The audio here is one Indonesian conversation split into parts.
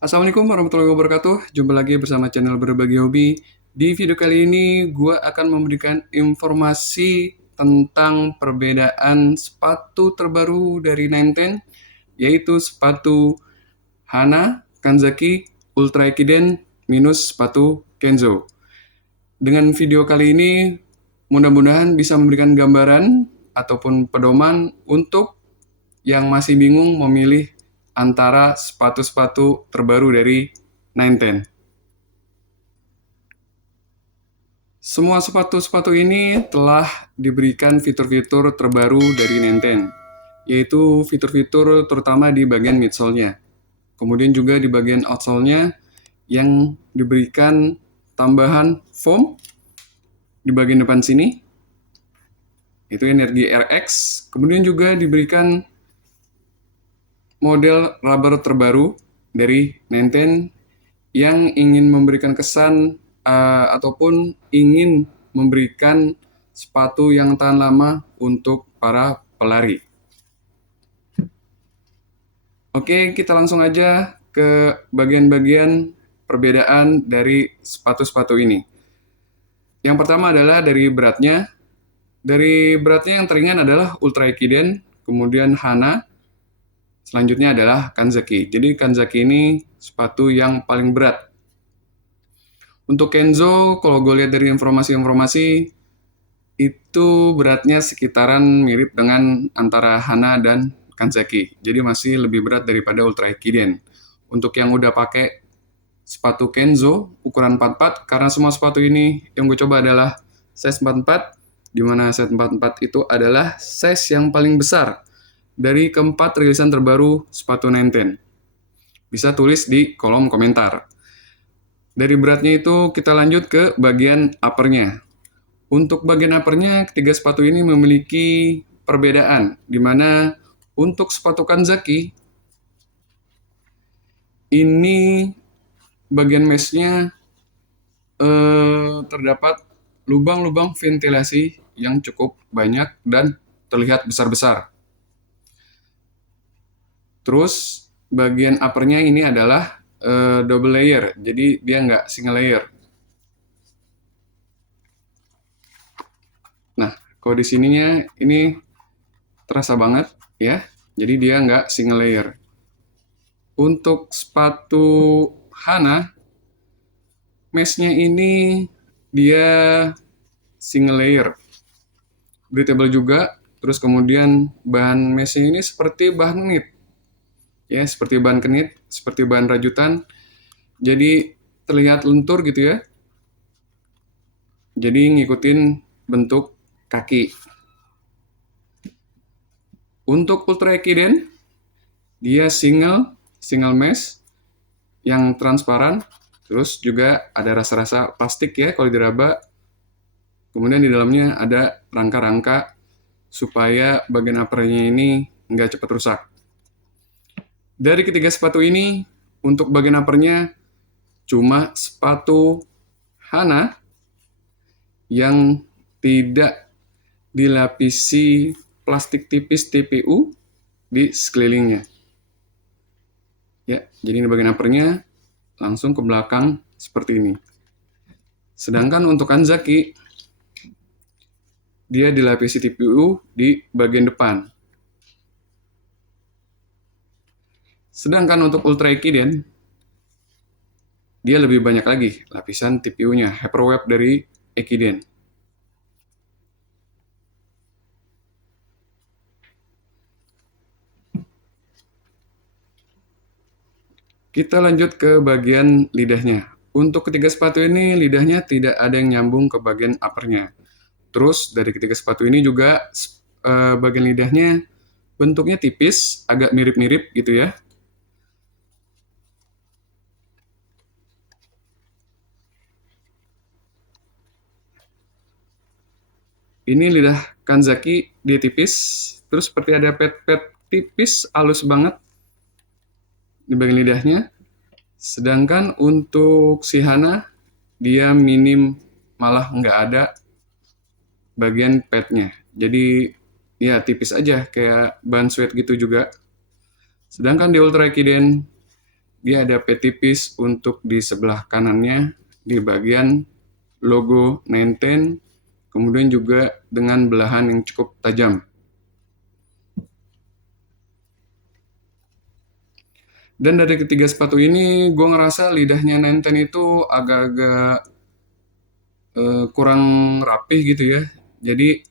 Assalamualaikum warahmatullahi wabarakatuh. Jumpa lagi bersama channel Berbagi Hobi. Di video kali ini, gue akan memberikan informasi tentang perbedaan sepatu terbaru dari Nineten, yaitu sepatu Hana, Kanzaki, Ultra Ekiden, minus sepatu Kenzo. Dengan video kali ini, mudah-mudahan bisa memberikan gambaran ataupun pedoman untuk yang masih bingung memilih antara sepatu-sepatu terbaru dari Nineten. Semua sepatu-sepatu ini telah diberikan fitur-fitur terbaru dari Nineten, yaitu fitur-fitur terutama di bagian midsole-nya. Kemudian juga di bagian outsole-nya yang diberikan tambahan foam di bagian depan sini, itu Energi RX. Kemudian juga diberikan model rubber terbaru dari Nineten yang ingin memberikan kesan ataupun ingin memberikan sepatu yang tahan lama untuk para pelari. Oke, kita langsung aja ke bagian-bagian perbedaan dari sepatu-sepatu ini. Yang pertama adalah dari beratnya. Dari beratnya yang teringan adalah Ultra Ekiden, kemudian Hana, selanjutnya adalah Kanzaki. Jadi Kanzaki ini sepatu yang paling berat. Untuk Kenzo, kalau gue lihat dari informasi-informasi, itu beratnya sekitaran mirip dengan antara Hana dan Kanzaki. Jadi masih lebih berat daripada Ultra Ekiden. Untuk yang udah pakai sepatu Kenzo ukuran 44, karena semua sepatu ini yang gue coba adalah size 44, di mana size 44 itu adalah size yang paling besar dari keempat rilisan terbaru sepatu Nineten. Bisa tulis di kolom komentar. Dari beratnya itu kita lanjut ke bagian uppernya. Untuk bagian uppernya, ketiga sepatu ini memiliki perbedaan, di mana untuk sepatu Kanzaki, ini bagian meshnya terdapat lubang-lubang ventilasi yang cukup banyak dan terlihat besar-besar. Terus bagian uppernya ini adalah double layer, jadi dia nggak single layer. Nah, kalau di sininya ini terasa banget ya, jadi dia nggak single layer. Untuk sepatu Hana, meshnya ini dia single layer, breathable juga. Terus kemudian bahan meshnya ini seperti bahan knit, ya seperti bahan knit, seperti bahan rajutan. Jadi terlihat lentur gitu ya. Jadi ngikutin bentuk kaki. Untuk Ultra Ekiden, dia single mesh yang transparan, terus juga ada rasa-rasa plastik ya kalau diraba. Kemudian di dalamnya ada rangka-rangka supaya bagian uppernya ini nggak cepat rusak. Dari ketiga sepatu ini, untuk bagian uppernya cuma sepatu Hana yang tidak dilapisi plastik tipis TPU di sekelilingnya. Ya, jadi ini bagian uppernya langsung ke belakang seperti ini. Sedangkan untuk Kanzaki, dia dilapisi TPU di bagian depan. Sedangkan untuk Ultra Ekiden, dia lebih banyak lagi lapisan TPU-nya, Hyperweb dari Ekiden. Kita lanjut ke bagian lidahnya. Untuk ketiga sepatu ini, lidahnya tidak ada yang nyambung ke bagian uppernya. Terus dari ketiga sepatu ini juga bagian lidahnya bentuknya tipis, agak mirip-mirip gitu ya. Ini lidah Kanzaki, dia tipis, terus seperti ada pet-pet tipis, halus banget di bagian lidahnya. Sedangkan untuk si Hana, dia minim, malah nggak ada bagian petnya. Jadi ya tipis aja, kayak bahan sweat gitu juga. Sedangkan di Ultra Ekiden, Dia ada petipis untuk di sebelah kanannya di bagian logo Nenten, kemudian juga dengan belahan yang cukup tajam. Dan dari ketiga sepatu ini, gue ngerasa lidahnya Nenten itu agak-agak kurang rapih gitu ya. Jadi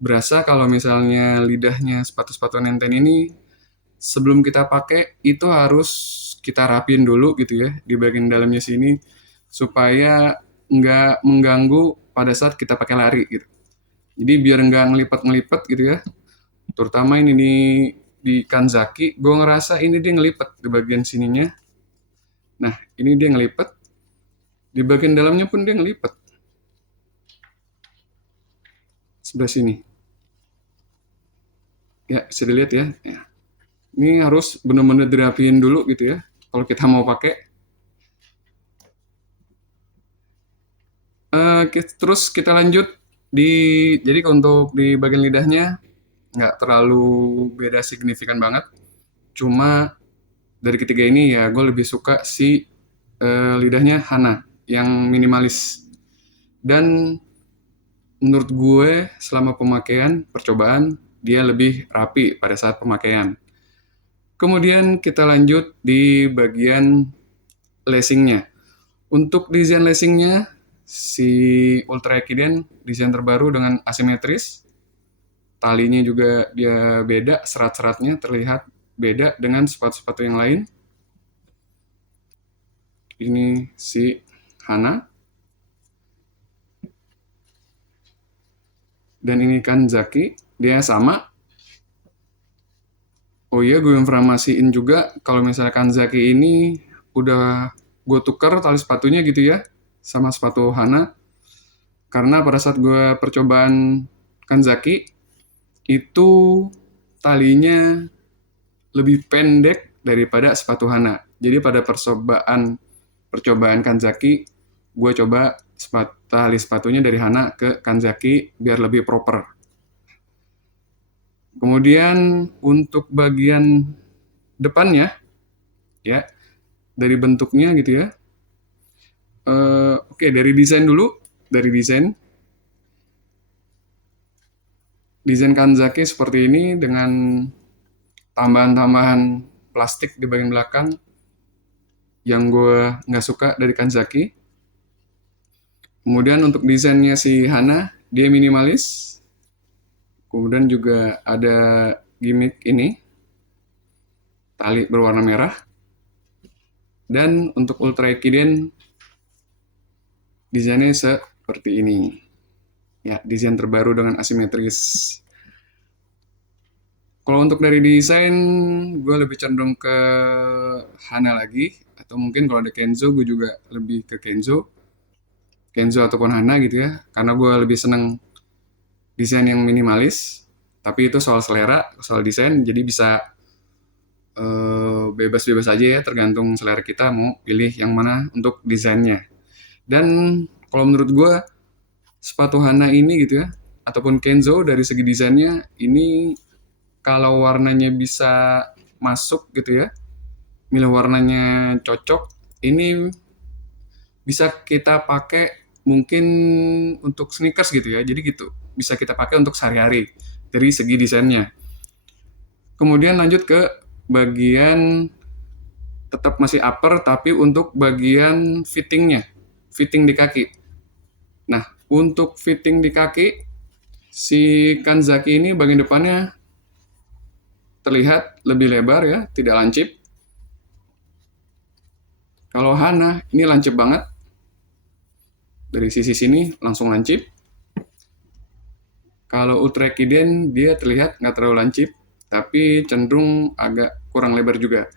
berasa kalau misalnya lidahnya sepatu-sepatu Nenten ini sebelum kita pakai itu harus kita rapin dulu gitu ya di bagian dalamnya sini supaya nggak mengganggu pada saat kita pakai lari gitu. Jadi biar nggak ngelipet-ngelipet gitu ya. Terutama ini di Kanzaki, gue ngerasa ini dia ngelipet di bagian sininya. Nah, ini dia ngelipet. Di bagian dalamnya pun dia ngelipet. Sebelah sini. Ya, bisa dilihat ya. Ya. Ini harus benar-benar dirapiin dulu gitu ya. Kalau kita mau pakai. Terus kita lanjut jadi untuk di bagian lidahnya nggak terlalu beda signifikan banget. Cuma dari ketiga ini ya gue lebih suka si lidahnya Hana yang minimalis. Dan menurut gue selama pemakaian percobaan dia lebih rapi pada saat pemakaian. Kemudian kita lanjut di bagian lacingnya. Untuk desain lacingnya si Ultra Ekiden desain terbaru dengan asimetris. Talinya juga dia beda, serat-seratnya terlihat beda dengan sepatu-sepatu yang lain. Ini si Hana. Dan ini Kanzaki, dia sama. Oh iya, gue informasiin juga kalau misalnya Kanzaki ini udah gue tuker tali sepatunya gitu ya sama sepatu Hana. Karena pada saat gue percobaan Kanzaki itu talinya lebih pendek daripada sepatu Hana. Jadi pada percobaan Kanzaki, gue coba tali sepatunya dari Hana ke Kanzaki biar lebih proper. Kemudian untuk bagian depannya, ya dari bentuknya gitu ya. Oke, dari desain dulu, dari desain Kanzaki seperti ini dengan tambahan-tambahan plastik di bagian belakang yang gue nggak suka dari Kanzaki. Kemudian untuk desainnya si Hana, dia minimalis. Kemudian juga ada gimmick ini, tali berwarna merah. Dan untuk Ultra Ekiden, desainnya seperti ini. Ya, desain terbaru dengan asimetris. Kalau untuk dari desain, gue lebih cenderung ke Hana lagi. Atau mungkin kalau ada Kenzo, gue juga lebih ke Kenzo. Kenzo ataupun Hana gitu ya. Karena gue lebih seneng desain yang minimalis. Tapi itu soal selera, soal desain. Jadi bisa bebas-bebas aja ya. Tergantung selera kita mau pilih yang mana untuk desainnya. Dan kalau menurut gue, sepatu Hana ini gitu ya. Ataupun Kenzo dari segi desainnya, ini kalau warnanya bisa masuk gitu ya, milih warnanya cocok, ini bisa kita pakai mungkin untuk sneakers gitu ya. Jadi gitu, bisa kita pakai untuk sehari-hari dari segi desainnya. Kemudian lanjut ke bagian tetap masih upper tapi untuk bagian fittingnya, fitting di kaki. Nah, untuk fitting di kaki, si Kanzaki ini bagian depannya terlihat lebih lebar ya, tidak lancip. Kalau Hana ini lancip banget. Dari sisi sini langsung lancip. Kalau Ultra Ekiden dia terlihat nggak terlalu lancip, tapi cenderung agak kurang lebar juga.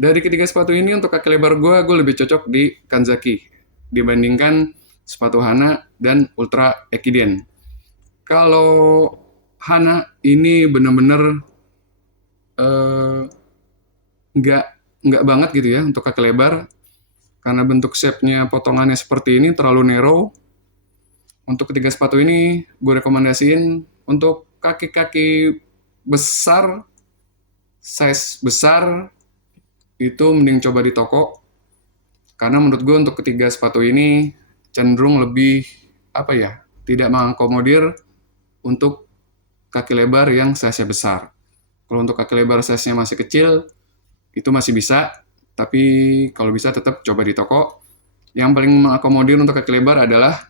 Dari ketiga sepatu ini untuk kaki lebar gue lebih cocok di Kanzaki dibandingkan sepatu Hana dan Ultra Ekiden. Kalau Hana ini benar-benar nggak banget gitu ya untuk kaki lebar karena bentuk shape-nya potongannya seperti ini terlalu narrow. Untuk ketiga sepatu ini gue rekomendasiin untuk kaki-kaki besar, size besar itu mending coba di toko, karena menurut gue untuk ketiga sepatu ini cenderung lebih apa ya, tidak mengakomodir untuk kaki lebar yang size-nya besar. Kalau untuk kaki lebar size-nya masih kecil, itu masih bisa, tapi kalau bisa tetap coba di toko. Yang paling mengakomodir untuk kaki lebar adalah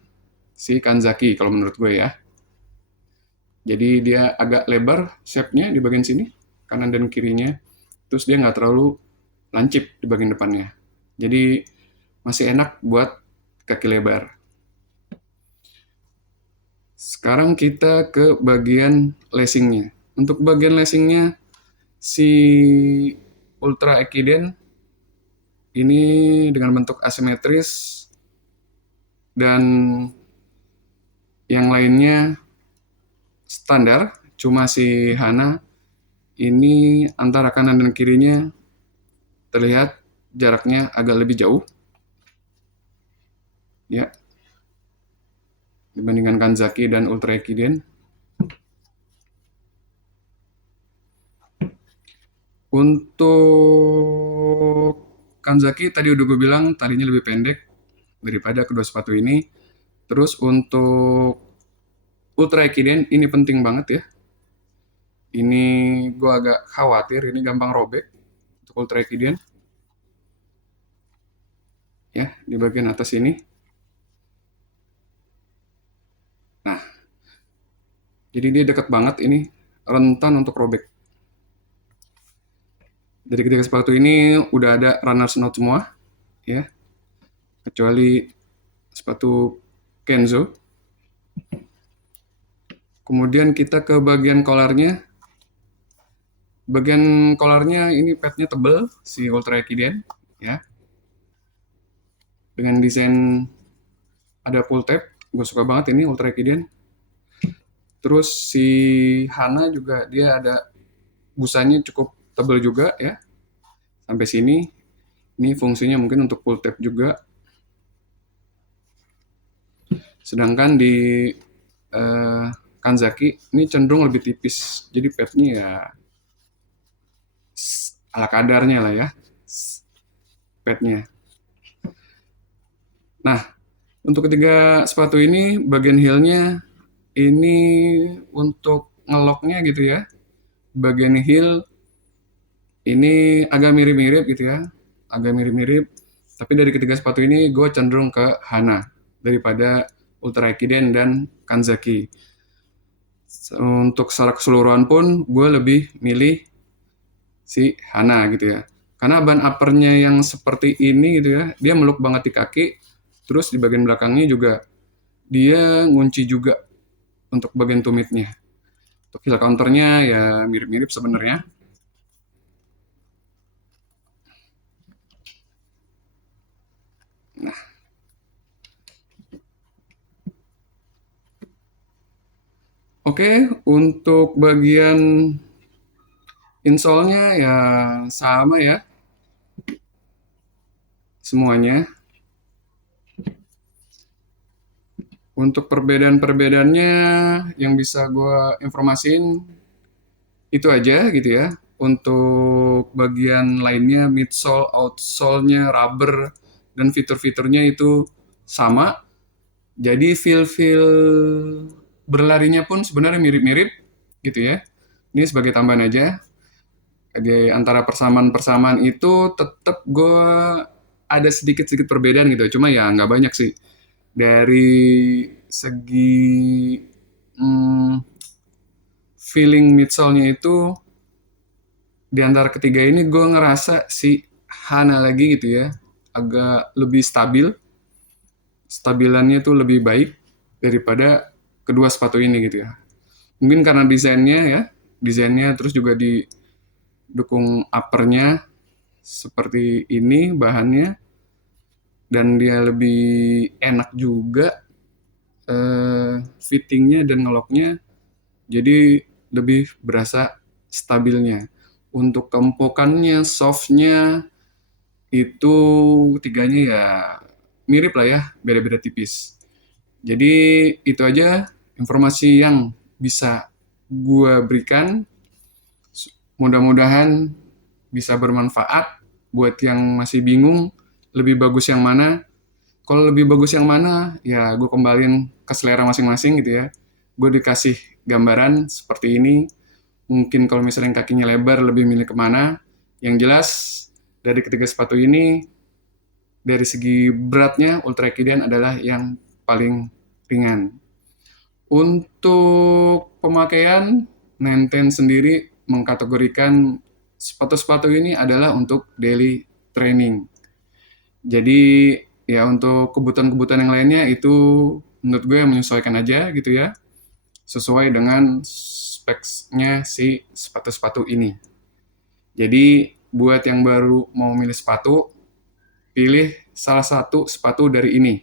si Kanzaki kalau menurut gue ya. Jadi dia agak lebar shape-nya di bagian sini, kanan dan kirinya. Terus dia nggak terlalu lancip di bagian depannya. Jadi masih enak buat kaki lebar. Sekarang kita ke bagian lacing-nya. Untuk bagian lacing-nya, si Ultra Ekiden ini dengan bentuk asimetris dan yang lainnya standar, cuma si Hana ini antara kanan dan kirinya terlihat jaraknya agak lebih jauh ya dibandingkan Kanzaki dan Ultra Ekiden. Untuk Kanzaki tadi udah gue bilang talinya lebih pendek daripada kedua sepatu ini. Terus untuk Ultra Ekiden ini penting banget ya. Ini gue agak khawatir ini gampang robek untuk Ultra Ekiden. Ya, di bagian atas ini. Nah, jadi dia dekat banget ini, rentan untuk robek. Dari ketiga sepatu ini udah ada runners knot semua, ya, kecuali sepatu Kenzo. Kemudian kita ke bagian collarnya. Bagian collarnya ini padnya tebel, si Ultra Ekiden, ya, dengan desain ada pull tab. Gue suka banget ini Ultra Ekiden. Terus si Hana juga dia ada busanya cukup tebel juga ya, sampai sini. Ini fungsinya mungkin untuk pull tab juga. Sedangkan di Kanzaki ini cenderung lebih tipis. Jadi padnya ya ala kadarnya lah ya padnya. Nah, untuk ketiga sepatu ini bagian heelnya ini untuk ngeloknya gitu ya. Bagian heel ini agak mirip-mirip gitu ya. Agak mirip-mirip. Tapi dari ketiga sepatu ini gue cenderung ke Hana daripada Ultra Ekiden dan Kanzaki. Untuk secara keseluruhan pun gue lebih milih si Hana gitu ya. Karena ban uppernya yang seperti ini gitu ya, dia meluk banget di kaki, terus di bagian belakangnya juga dia ngunci juga untuk bagian tumitnya. Untuk heel counternya ya mirip-mirip sebenarnya. Nah, oke, untuk bagian insole-nya ya sama ya semuanya. Untuk perbedaan-perbedaannya yang bisa gue informasiin itu aja gitu ya. Untuk bagian lainnya midsole, outsole-nya, rubber, dan fitur-fiturnya itu sama. Jadi feel-feel berlarinya pun sebenarnya mirip-mirip gitu ya. Ini sebagai tambahan aja. Di antara persamaan-persamaan itu tetap gue ada sedikit-sedikit perbedaan gitu. Cuma ya nggak banyak sih. Dari segi hmm, feeling midsole-nya itu di antara ketiga ini gue ngerasa si Hana lagi gitu ya agak lebih stabil, stabilannya tuh lebih baik daripada kedua sepatu ini gitu ya. Mungkin karena desainnya ya, desainnya terus juga didukung uppernya seperti ini bahannya dan dia lebih enak juga fittingnya dan ngeloknya, jadi lebih berasa stabilnya. Untuk keempokannya, softnya itu tiganya ya mirip lah ya, beda-beda tipis. Jadi itu aja informasi yang bisa gue berikan. Mudah-mudahan bisa bermanfaat buat yang masih bingung lebih bagus yang mana, kalau lebih bagus yang mana, ya gue kembaliin ke selera masing-masing gitu ya. Gue dikasih gambaran seperti ini, mungkin kalau misalnya kakinya lebar lebih milih kemana. Yang jelas dari ketiga sepatu ini, dari segi beratnya Ultra Kidian adalah yang paling ringan. Untuk pemakaian, Nenten sendiri mengkategorikan sepatu-sepatu ini adalah untuk daily training. Jadi ya untuk kebutuhan-kebutuhan yang lainnya itu menurut gue menyesuaikan aja gitu ya, sesuai dengan speknya si sepatu-sepatu ini. Jadi buat yang baru mau milih sepatu, pilih salah satu sepatu dari ini.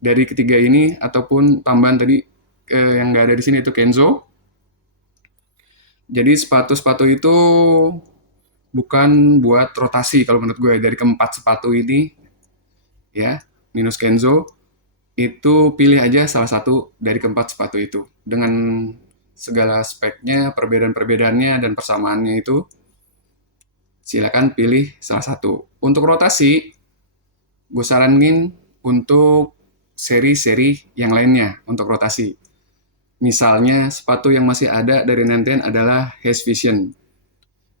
Dari ketiga ini ataupun tambahan tadi yang nggak ada di sini itu Kenzo. Jadi sepatu-sepatu itu bukan buat rotasi kalau menurut gue. Dari keempat sepatu ini ya, minus Kenzo, itu pilih aja salah satu dari keempat sepatu itu. Dengan segala speknya, perbedaan-perbedaannya, dan persamaannya itu, silakan pilih salah satu. Untuk rotasi, gue saranin untuk seri-seri yang lainnya untuk rotasi. Misalnya sepatu yang masih ada dari Nenten adalah Haze Vision.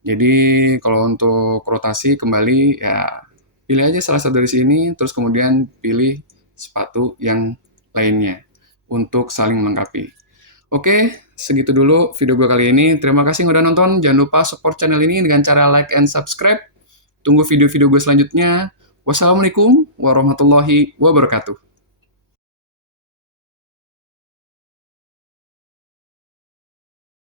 Jadi kalau untuk rotasi kembali ya pilih aja salah satu dari sini, terus kemudian pilih sepatu yang lainnya untuk saling melengkapi. Oke, segitu dulu video gue kali ini. Terima kasih yang udah nonton. Jangan lupa support channel ini dengan cara like and subscribe. Tunggu video-video gue selanjutnya. Wassalamualaikum warahmatullahi wabarakatuh.